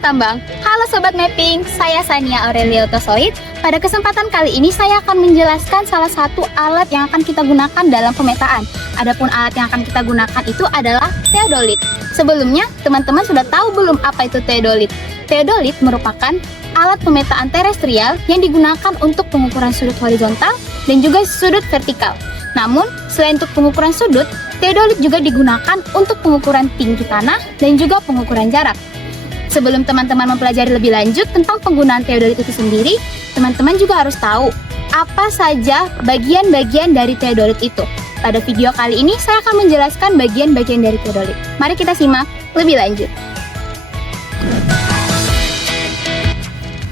Salam tambang. Halo Sobat Mapping, saya Sania Aurelia Otosoid. Pada kesempatan kali ini saya akan menjelaskan salah satu alat yang akan kita gunakan dalam pemetaan. Adapun alat yang akan kita gunakan itu adalah teodolit. Sebelumnya, teman-teman sudah tahu belum apa itu teodolit? Teodolit merupakan alat pemetaan terestrial yang digunakan untuk pengukuran sudut horizontal dan juga sudut vertikal. Namun, selain untuk pengukuran sudut, teodolit juga digunakan untuk pengukuran tinggi tanah dan juga pengukuran jarak. Sebelum teman-teman mempelajari lebih lanjut tentang penggunaan teodolit itu sendiri, teman-teman juga harus tahu apa saja bagian-bagian dari teodolit itu. Pada video kali ini, saya akan menjelaskan bagian-bagian dari teodolit. Mari kita simak lebih lanjut.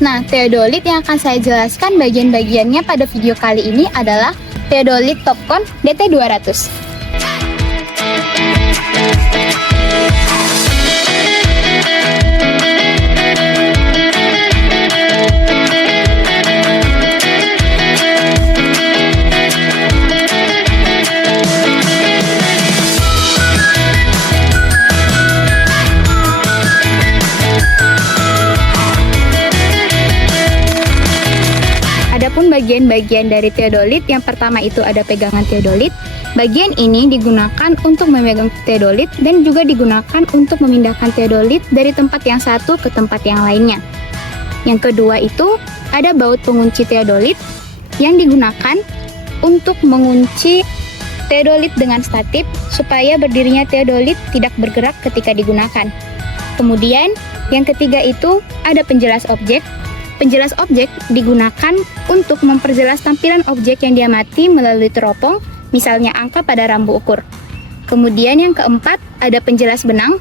Nah, teodolit yang akan saya jelaskan bagian-bagiannya pada video kali ini adalah teodolit Topcon DT200. Adapun bagian-bagian dari teodolit, yang pertama itu ada pegangan teodolit. Bagian ini digunakan untuk memegang teodolit dan juga digunakan untuk memindahkan teodolit dari tempat yang satu ke tempat yang lainnya. Yang kedua itu ada baut pengunci teodolit yang digunakan untuk mengunci teodolit dengan statif supaya berdirinya teodolit tidak bergerak ketika digunakan. Kemudian yang ketiga itu ada penjelas objek. Penjelas objek digunakan untuk memperjelas tampilan objek yang diamati melalui teropong, misalnya angka pada rambu ukur. Kemudian yang keempat, ada penjelas benang.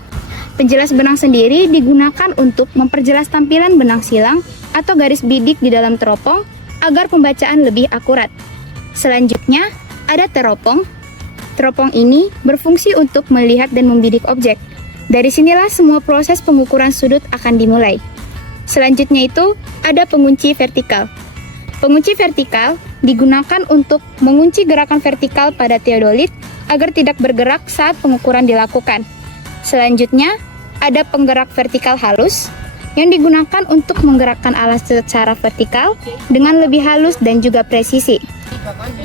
Penjelas benang sendiri digunakan untuk memperjelas tampilan benang silang atau garis bidik di dalam teropong agar pembacaan lebih akurat. Selanjutnya, ada teropong. Teropong ini berfungsi untuk melihat dan membidik objek. Dari sinilah semua proses pengukuran sudut akan dimulai. Selanjutnya itu ada pengunci vertikal. Pengunci vertikal digunakan untuk mengunci gerakan vertikal pada teodolit agar tidak bergerak saat pengukuran dilakukan. Selanjutnya ada penggerak vertikal halus yang digunakan untuk menggerakkan alat secara vertikal dengan lebih halus dan juga presisi.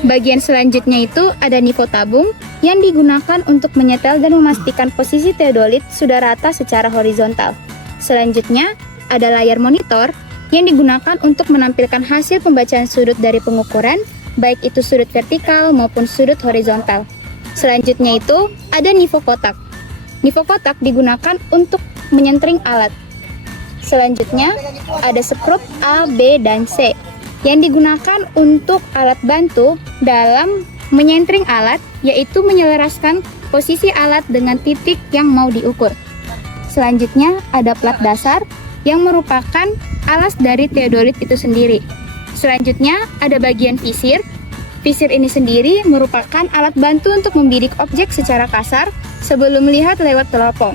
Bagian selanjutnya itu ada nivoo tabung yang digunakan untuk menyetel dan memastikan posisi teodolit sudah rata secara horizontal. Selanjutnya ada layar monitor yang digunakan untuk menampilkan hasil pembacaan sudut dari pengukuran, baik itu sudut vertikal maupun sudut horizontal. Selanjutnya itu ada nivoo kotak. Nivoo kotak digunakan untuk menyentring alat. Selanjutnya ada skrup A, B, dan C yang digunakan untuk alat bantu dalam menyentring alat, yaitu menyelaraskan posisi alat dengan titik yang mau diukur. Selanjutnya ada plat dasar yang merupakan alas dari teodolit itu sendiri. Selanjutnya ada bagian visir. Visir ini sendiri merupakan alat bantu untuk membidik objek secara kasar sebelum melihat lewat teropong.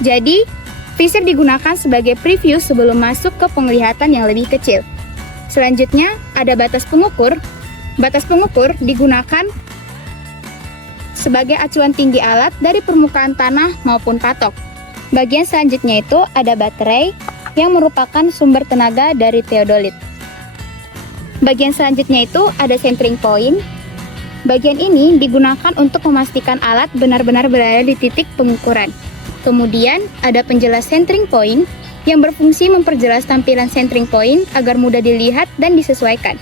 Jadi, visir digunakan sebagai preview sebelum masuk ke penglihatan yang lebih kecil. Selanjutnya ada batas pengukur. Batas pengukur digunakan sebagai acuan tinggi alat dari permukaan tanah maupun patok. Bagian selanjutnya itu ada baterai yang merupakan sumber tenaga dari teodolit. Bagian selanjutnya itu ada centering point. Bagian ini digunakan untuk memastikan alat benar-benar berada di titik pengukuran. Kemudian ada penjelas centering point yang berfungsi memperjelas tampilan centering point agar mudah dilihat dan disesuaikan.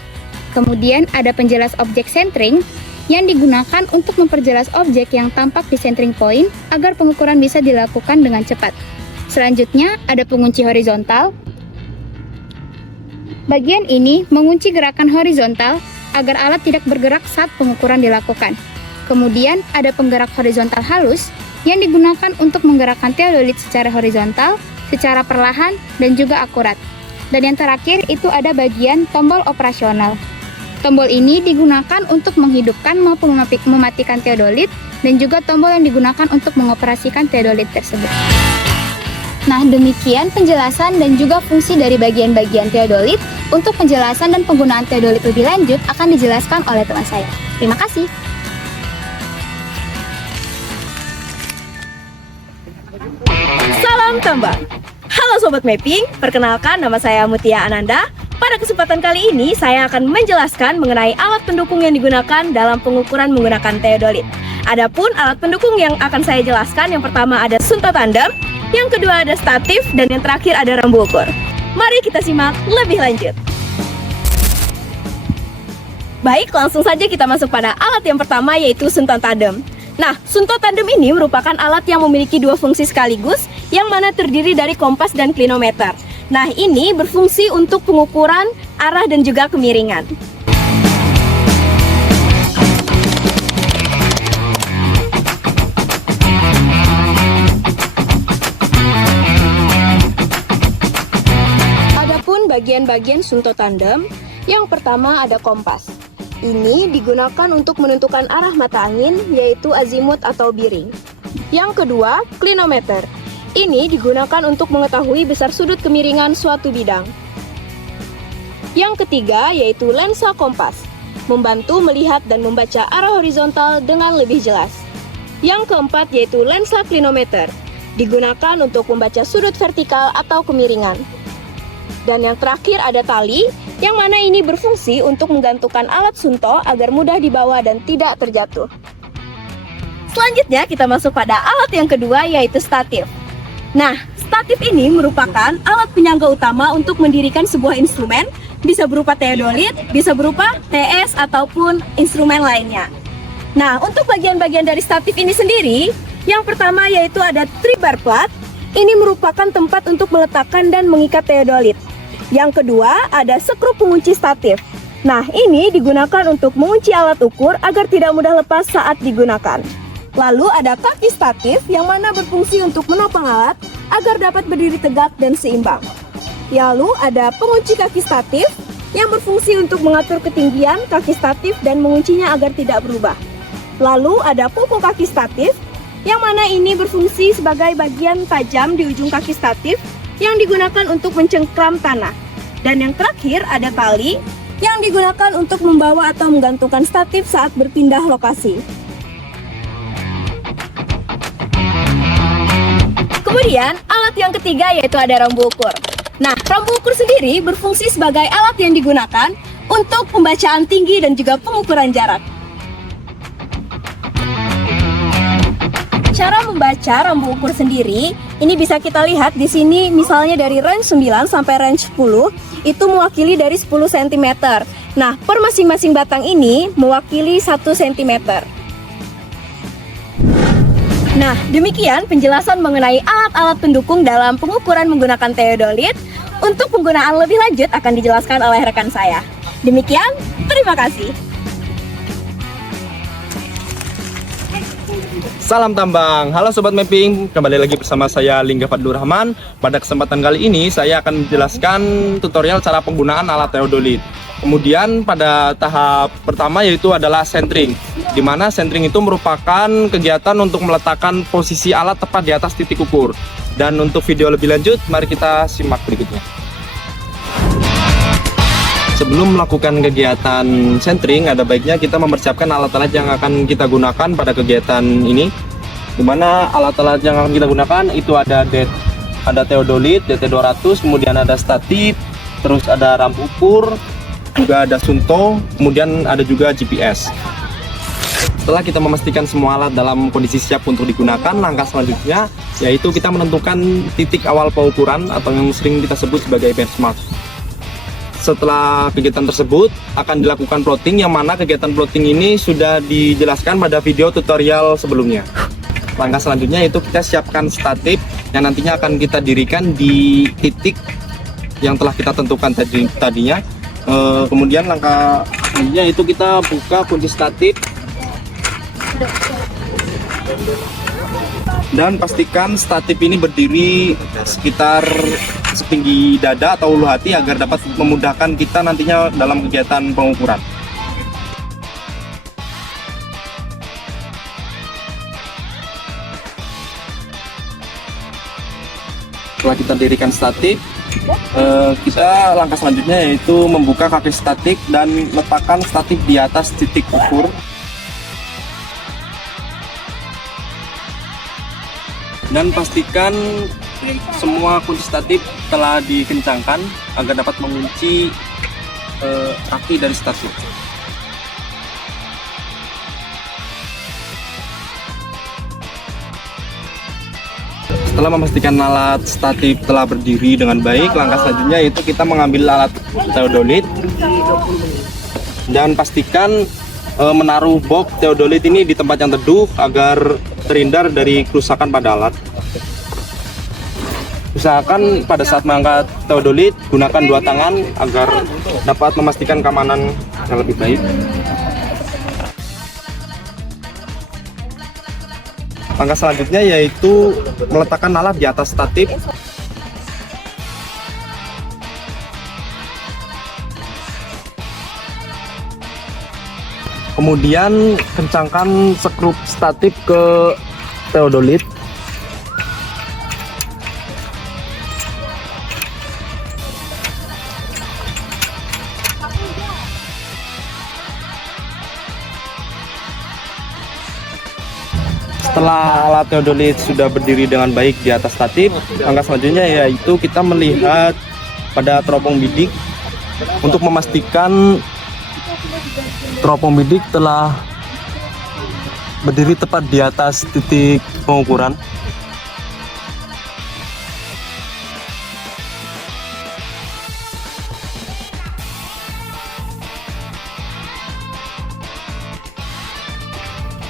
Kemudian ada penjelas objek centering yang digunakan untuk memperjelas objek yang tampak di centering point agar pengukuran bisa dilakukan dengan cepat. Selanjutnya ada pengunci horizontal. Bagian ini mengunci gerakan horizontal agar alat tidak bergerak saat pengukuran dilakukan. Kemudian ada penggerak horizontal halus yang digunakan untuk menggerakkan teodolit secara horizontal, secara perlahan dan juga akurat. Dan yang terakhir itu ada bagian tombol operasional. Tombol ini digunakan untuk menghidupkan maupun mematikan teodolit dan juga tombol yang digunakan untuk mengoperasikan teodolit tersebut. Nah, demikian penjelasan dan juga fungsi dari bagian-bagian teodolit. Untuk penjelasan dan penggunaan teodolit lebih lanjut akan dijelaskan oleh teman saya. Terima kasih. Salam tambang. Halo Sobat Mapping, perkenalkan nama saya Mutia Ananda. Pada kesempatan kali ini, saya akan menjelaskan mengenai alat pendukung yang digunakan dalam pengukuran menggunakan teodolit. Adapun alat pendukung yang akan saya jelaskan, yang pertama ada sunto tandem, yang kedua ada statif, dan yang terakhir ada rambu ukur. Mari kita simak lebih lanjut. Baik, langsung saja kita masuk pada alat yang pertama, yaitu sunto tandem. Nah, sunto tandem ini merupakan alat yang memiliki dua fungsi sekaligus, yang mana terdiri dari kompas dan klinometer. Nah, ini berfungsi untuk pengukuran arah dan juga kemiringan. Adapun bagian-bagian sunto tandem, yang pertama ada kompas. Ini digunakan untuk menentukan arah mata angin, yaitu azimut atau biring. Yang kedua, klinometer. Ini digunakan untuk mengetahui besar sudut kemiringan suatu bidang. Yang ketiga yaitu lensa kompas, membantu melihat dan membaca arah horizontal dengan lebih jelas. Yang keempat yaitu lensa klinometer, digunakan untuk membaca sudut vertikal atau kemiringan. Dan yang terakhir ada tali, yang mana ini berfungsi untuk menggantungkan alat sunto agar mudah dibawa dan tidak terjatuh. Selanjutnya kita masuk pada alat yang kedua yaitu statif. Nah, statif ini merupakan alat penyangga utama untuk mendirikan sebuah instrumen, bisa berupa teodolit, bisa berupa TS ataupun instrumen lainnya. Nah, untuk bagian-bagian dari statif ini sendiri, yang pertama yaitu ada tribar plat. Ini merupakan tempat untuk meletakkan dan mengikat teodolit. Yang kedua ada skru pengunci statif. Nah, ini digunakan untuk mengunci alat ukur agar tidak mudah lepas saat digunakan. Lalu ada kaki statif yang mana berfungsi untuk menopang alat agar dapat berdiri tegak dan seimbang. Lalu ada pengunci kaki statif yang berfungsi untuk mengatur ketinggian kaki statif dan menguncinya agar tidak berubah. Lalu ada pupuk kaki statif yang mana ini berfungsi sebagai bagian tajam di ujung kaki statif yang digunakan untuk mencengkram tanah. Dan yang terakhir ada tali yang digunakan untuk membawa atau menggantungkan statif saat berpindah lokasi. Kemudian, alat yang ketiga yaitu ada rambu ukur. Nah, rambu ukur sendiri berfungsi sebagai alat yang digunakan untuk pembacaan tinggi dan juga pengukuran jarak. Cara membaca rambu ukur sendiri, ini bisa kita lihat di sini misalnya dari range 9 sampai range 10, itu mewakili dari 10 cm. Nah, per masing-masing batang ini mewakili 1 cm. Nah, demikian penjelasan mengenai alat-alat pendukung dalam pengukuran menggunakan teodolit. Untuk penggunaan lebih lanjut akan dijelaskan oleh rekan saya. Demikian, terima kasih. Salam tambang, halo Sobat Mapping, kembali lagi bersama saya Lingga Fadlur Rahman. Pada kesempatan kali ini saya akan menjelaskan tutorial cara penggunaan alat teodolit. Kemudian pada tahap pertama yaitu adalah centering, di mana centering itu merupakan kegiatan untuk meletakkan posisi alat tepat di atas titik ukur. Dan untuk video lebih lanjut, mari kita simak berikutnya. Sebelum melakukan kegiatan centering, ada baiknya kita mempersiapkan alat-alat yang akan kita gunakan pada kegiatan ini. Di mana alat-alat yang akan kita gunakan itu ada teodolit, DT200, kemudian ada statif, terus ada rambu ukur, juga ada sunto, kemudian ada juga GPS. Setelah kita memastikan semua alat dalam kondisi siap untuk digunakan, langkah selanjutnya yaitu kita menentukan titik awal pengukuran atau yang sering kita sebut sebagai benchmark. Setelah kegiatan tersebut akan dilakukan plotting, yang mana kegiatan plotting ini sudah dijelaskan pada video tutorial sebelumnya. Langkah selanjutnya yaitu kita siapkan statif yang nantinya akan kita dirikan di titik yang telah kita tentukan tadinya. Kemudian langkah selanjutnya itu kita buka kunci statif dan pastikan statif ini berdiri sekitar setinggi dada atau ulu hati agar dapat memudahkan kita nantinya dalam kegiatan pengukuran. Setelah kita dirikan statif, kita langkah selanjutnya yaitu membuka kaki statik dan letakkan statif di atas titik ukur. Dan pastikan semua kunci statif telah dikencangkan agar dapat mengunci kaki dari statif. Setelah memastikan alat statif telah berdiri dengan baik, langkah selanjutnya yaitu kita mengambil alat teodolit dan pastikan menaruh box teodolit ini di tempat yang teduh agar terhindar dari kerusakan pada alat. Usahakan pada saat mengangkat teodolit gunakan dua tangan agar dapat memastikan keamanan yang lebih baik. Langkah selanjutnya yaitu meletakkan alat di atas statif. Kemudian kencangkan skrup statif ke teodolit. Setelah alat teodolit sudah berdiri dengan baik di atas statif, langkah selanjutnya yaitu kita melihat pada teropong bidik untuk memastikan teropong bidik telah berdiri tepat di atas titik pengukuran.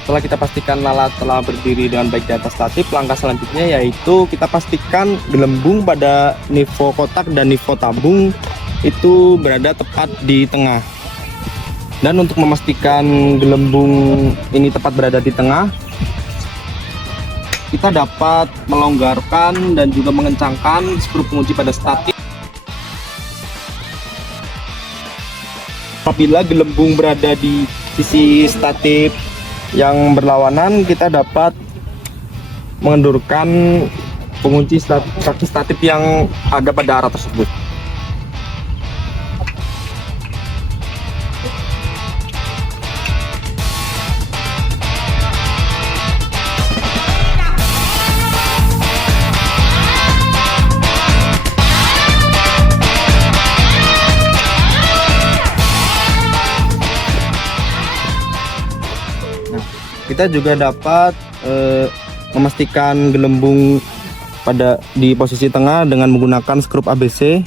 Setelah kita pastikan alat telah berdiri dengan baik di atas statif, langkah selanjutnya yaitu kita pastikan gelembung pada nivou kotak dan nivou tabung itu berada tepat di tengah. Dan untuk memastikan gelembung ini tepat berada di tengah, kita dapat melonggarkan dan juga mengencangkan skrup pengunci pada statif. Apabila gelembung berada di sisi statif yang berlawanan, kita dapat mengendurkan pengunci kaki statif yang ada pada arah tersebut. Kita juga dapat memastikan gelembung di posisi tengah dengan menggunakan skrup ABC.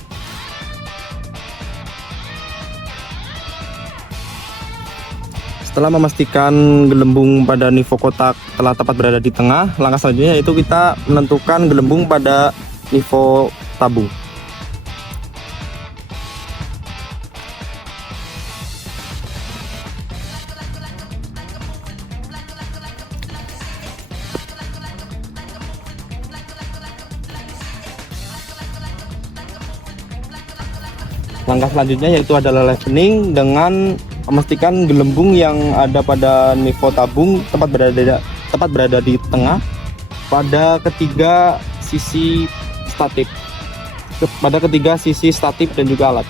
Setelah memastikan gelembung pada nivou kotak telah tepat berada di tengah, langkah selanjutnya yaitu kita menentukan gelembung pada nivou tabung. Langkah selanjutnya yaitu adalah leveling dengan memastikan gelembung yang ada pada nivou tabung tepat berada di tengah pada ketiga sisi statif, dan juga alat.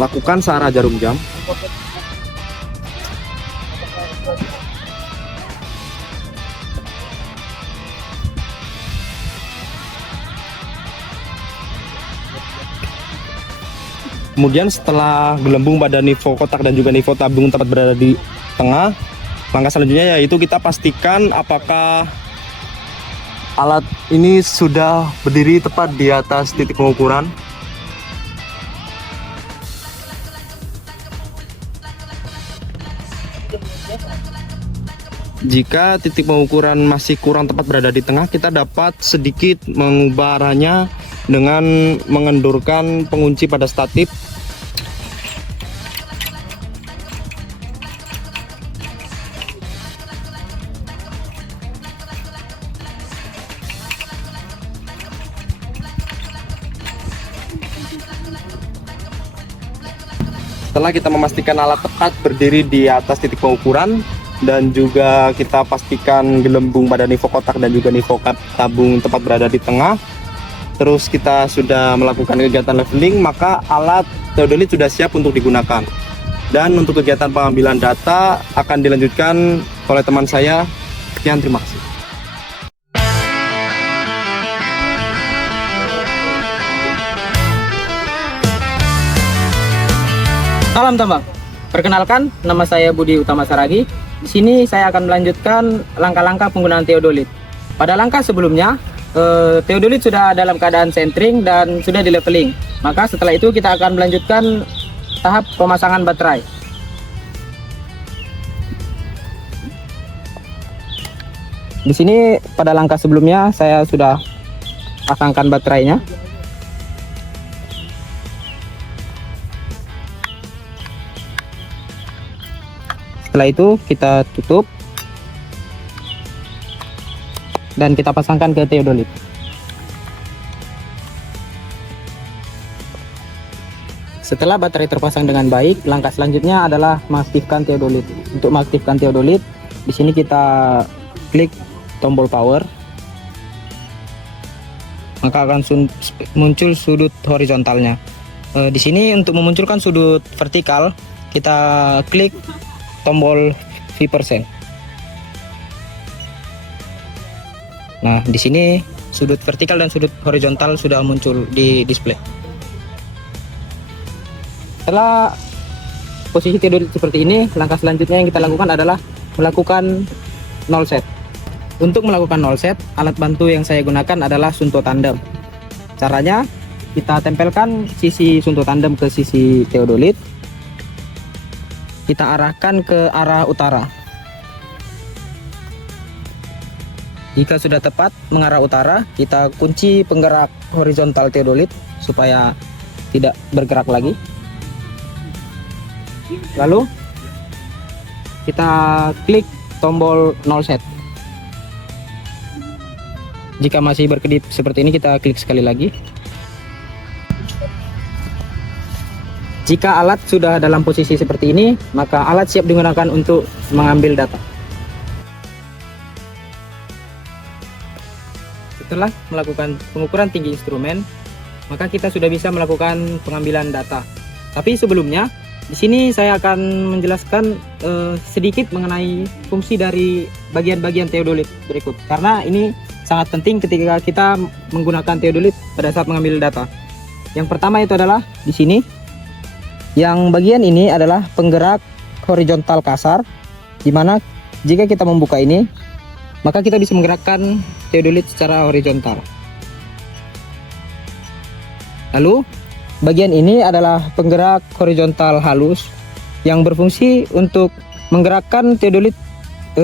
Lakukan searah jarum jam. Kemudian setelah gelembung pada nivou kotak dan juga nivou tabung tepat berada di tengah, langkah selanjutnya yaitu kita pastikan apakah alat ini sudah berdiri tepat di atas titik pengukuran. Jika titik pengukuran masih kurang tepat berada di tengah, kita dapat sedikit mengubah arahnya dengan mengendurkan pengunci pada statif. Setelah kita memastikan alat tepat berdiri di atas titik pengukuran dan juga kita pastikan gelembung pada nivou kotak dan juga nivou tabung tepat berada di tengah, terus kita sudah melakukan kegiatan leveling, maka alat teodolit sudah siap untuk digunakan. Dan untuk kegiatan pengambilan data akan dilanjutkan oleh teman saya. Sekian, terima kasih. Salam tambang. Perkenalkan, nama saya Budi Utama Saragi. Di sini saya akan melanjutkan langkah-langkah penggunaan teodolit. Pada langkah sebelumnya, teodolit sudah dalam keadaan centering dan sudah di leveling. Maka setelah itu kita akan melanjutkan tahap pemasangan baterai. Di sini pada langkah sebelumnya saya sudah pasangkan baterainya. Setelah itu kita tutup dan kita pasangkan ke teodolit. Setelah baterai terpasang dengan baik, langkah selanjutnya adalah mengaktifkan teodolit. Untuk mengaktifkan teodolit, di sini kita klik tombol power, maka akan muncul sudut horizontalnya. Di sini untuk memunculkan sudut vertikal, kita klik tombol V%. Nah, di sini sudut vertikal dan sudut horizontal sudah muncul di display. Setelah posisi teodolit seperti ini, langkah selanjutnya yang kita lakukan adalah melakukan null set. Untuk melakukan null set, alat bantu yang saya gunakan adalah sunto tandem. Caranya, kita tempelkan sisi sunto tandem ke sisi teodolit. Kita arahkan ke arah utara. Jika sudah tepat mengarah utara, kita kunci penggerak horizontal teodolit supaya tidak bergerak lagi. Lalu kita klik tombol null set. Jika masih berkedip seperti ini, kita klik sekali lagi. Jika alat sudah dalam posisi seperti ini, maka alat siap digunakan untuk mengambil data. Setelah melakukan pengukuran tinggi instrumen, maka kita sudah bisa melakukan pengambilan data. Tapi sebelumnya, di sini saya akan menjelaskan sedikit mengenai fungsi dari bagian-bagian teodolit berikut. Karena ini sangat penting ketika kita menggunakan teodolit pada saat mengambil data. Yang pertama itu adalah di sini. Yang bagian ini adalah penggerak horizontal kasar, di mana jika kita membuka ini, maka kita bisa menggerakkan teodolit secara horizontal. Lalu, bagian ini adalah penggerak horizontal halus yang berfungsi untuk menggerakkan teodolit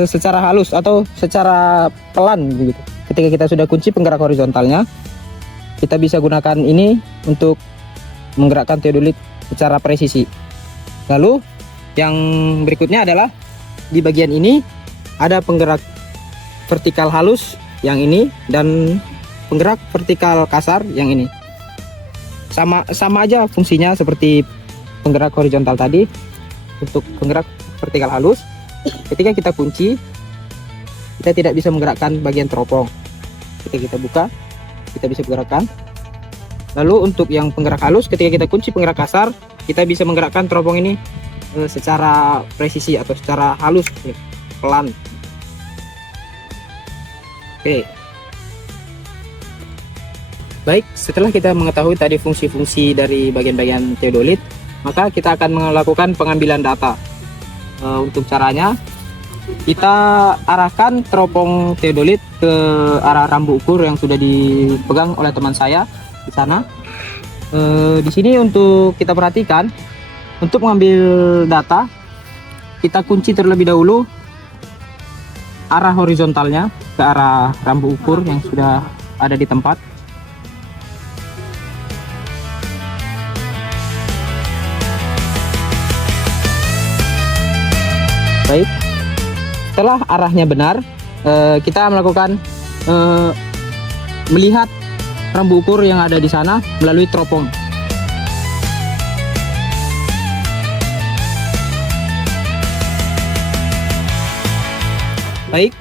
secara halus atau secara pelan begitu. Ketika kita sudah kunci penggerak horizontalnya, kita bisa gunakan ini untuk menggerakkan teodolit secara presisi. Lalu yang berikutnya adalah di bagian ini ada penggerak vertikal halus yang ini dan penggerak vertikal kasar yang ini. Sama aja fungsinya seperti penggerak horizontal tadi. Untuk penggerak vertikal halus, ketika kita kunci, kita tidak bisa menggerakkan bagian teropong. Ketika kita buka, kita bisa menggerakkan. Lalu untuk yang penggerak halus, ketika kita kunci penggerak kasar, kita bisa menggerakkan teropong ini secara presisi atau secara halus, pelan. Oke. Baik, setelah kita mengetahui tadi fungsi-fungsi dari bagian-bagian teodolit, maka kita akan melakukan pengambilan data. Untuk caranya, kita arahkan teropong teodolit ke arah rambu ukur yang sudah dipegang oleh teman saya di sana. Di sini untuk kita perhatikan, untuk mengambil data, kita kunci terlebih dahulu arah horizontalnya ke arah rambu ukur yang sudah ada di tempat. Baik, setelah arahnya benar, kita melakukan melihat rambu ukur yang ada di sana melalui teropong. Baik,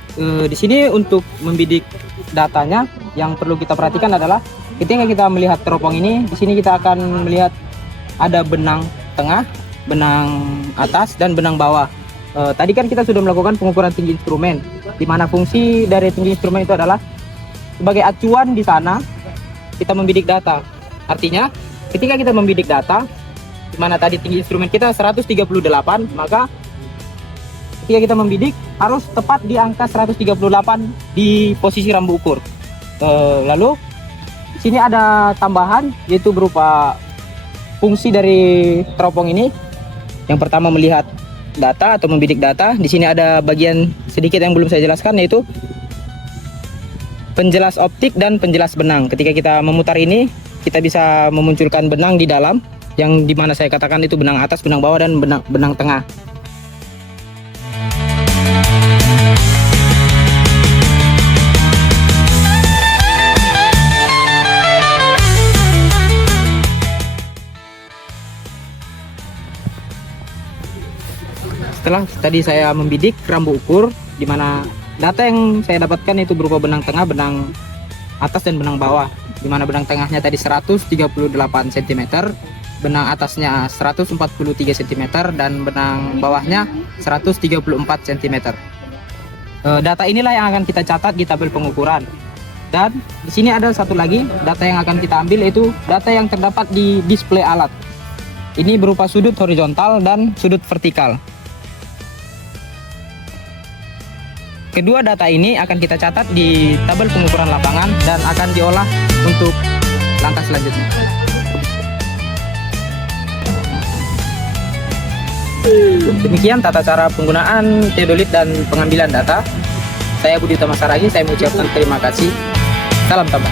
di sini untuk membidik datanya yang perlu kita perhatikan adalah ketika kita melihat teropong ini, di sini kita akan melihat ada benang tengah benang atas, dan benang bawah. Tadi kan kita sudah melakukan pengukuran tinggi instrumen, di mana fungsi dari tinggi instrumen itu adalah sebagai acuan di sana kita membidik data. Artinya, ketika kita membidik data, di mana tadi tinggi instrumen kita 138, maka ketika kita membidik harus tepat di angka 138 di posisi rambu ukur. Lalu sini ada tambahan, yaitu berupa fungsi dari teropong ini. Yang pertama melihat data atau membidik data. Di sini ada bagian sedikit yang belum saya jelaskan, yaitu penjelas optik dan penjelas benang. Ketika kita memutar ini, kita bisa memunculkan benang di dalam, yang dimana saya katakan itu benang atas, benang bawah, dan benang tengah. Setelah tadi saya membidik rambu ukur, di mana data yang saya dapatkan itu berupa benang tengah, benang atas, dan benang bawah. Di mana benang tengahnya tadi 138 cm, benang atasnya 143 cm, dan benang bawahnya 134 cm. Data inilah yang akan kita catat di tabel pengukuran. Dan di sini ada satu lagi data yang akan kita ambil, yaitu data yang terdapat di display alat. Ini berupa sudut horizontal dan sudut vertikal. Kedua data ini akan kita catat di tabel pengukuran lapangan dan akan diolah untuk langkah selanjutnya. Demikian tata cara penggunaan teodolit dan pengambilan data. Saya Budi Utama Saragi, saya mengucapkan terima kasih. Salam tambah.